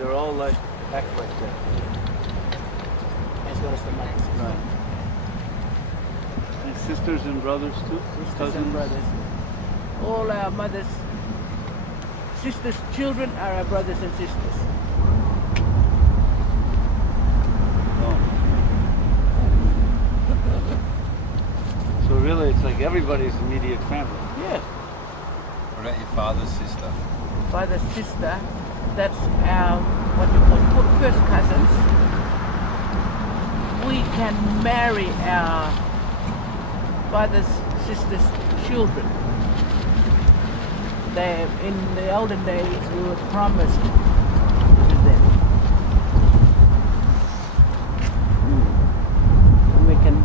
they're all like act like that. As well as the mothers. Right. And sisters and brothers too? Sisters and brothers. All our mothers, sisters' children are our brothers and sisters. Oh. So really it's like everybody's immediate family. Yeah. What about your father's sister? Father's sister, that's our, what you call first cousins. We can marry our father's sister's children. They, in the olden days, we were promised to them. And we can,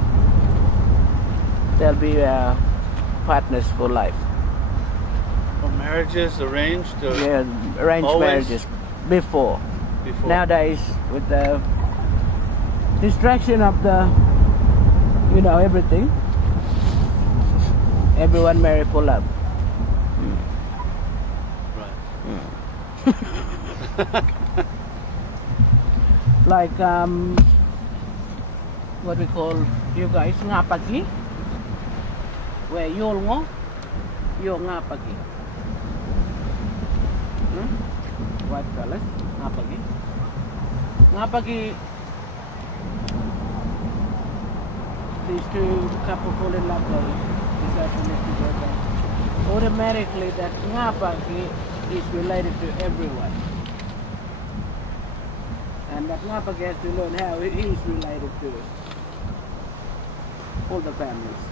they'll be our partners for life. Or marriages arranged? Or Yeah, arranged always? marriages before. Before. Nowadays, with the distraction of the, you know, everything, everyone marry for love. Right. Like what we call, you guys, ngapagi, where yol ngo, yo ngapagi. White fellas, ngapagi. Ngapagi, these two couple fall in love, they decide to live together. Automatically that ngapagi is related to everyone. And that ngapagi has to learn how it is related to all the families.